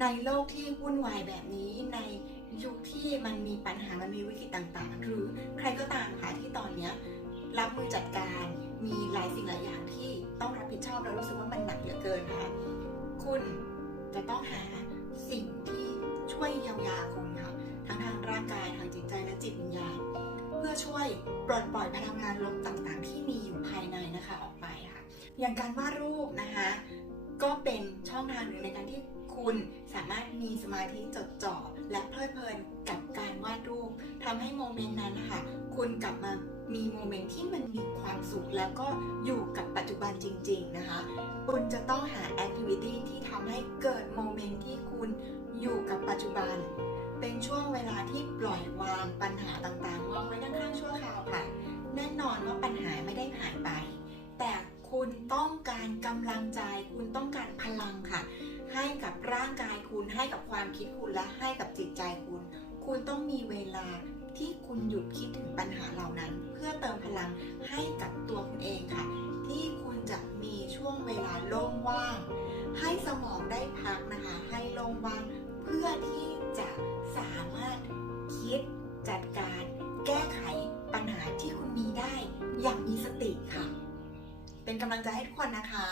ในโลกที่วุ่นวายแบบนี้ในยุคที่มันมีปัญหามันมีวิกฤตต่างๆ หรือใครก็ตามค่ะที่ตอนเนี้ยรับมือจัดการมีหลายสิ่งหลายอย่างที่ต้องรับผิดชอบแล้วรู้สึกว่ามันหนักเหลือเกินค่ะคุณจะต้องหาสิ่งที่ช่วยเยียวยาคุณค่ะทั้งทางร่างกายทางจิตใจและจิตวิญญาณเพื่อช่วยปลดปล่อยพลังงานลบต่างๆ ที่มีอยู่ภายในนะคะออกไปค่ะ อย่างการวาดรูปนะคะ ก็เป็นช่องทางหนึ่งในการที่ คุณสามารถมีสมาธิจดจ่อและเพลิดเพลินกับการวาดรูปทำให้โมเมนต์นั้นนะคะคุณกลับมามีโมเมนต์ที่มันมีความสุขแล้วก็อยู่กับปัจจุบันจริง ๆนะคะ คุณจะต้องหาแอคทิวิตี้ที่ทำให้เกิดโมเมนต์ที่คุณอยู่กับปัจจุบัน เป็นช่วงเวลาที่ปล่อยวางปัญหาต่างๆวางไว้ข้างๆชั่วคราวค่ะ แน่นอนว่าปัญหาไม่ได้หายไป แต่คุณต้องการกำลังใจ คุณต้องการพลัง คิดคุณและให้กับจิตใจคุณ คุณต้องมีเวลาที่คุณหยุดคิดถึงปัญหาเหล่านั้น เพื่อเติมพลังให้กับตัวคุณเองค่ะ ที่คุณจะมีช่วงเวลาโล่งว่าง ให้สมองได้พักนะคะ ให้โล่งว่างเพื่อที่จะสามารถคิดจัดการแก้ไขปัญหาที่คุณมีได้ อย่างมีสติค่ะ เป็นกำลังใจให้ทุกคนนะคะ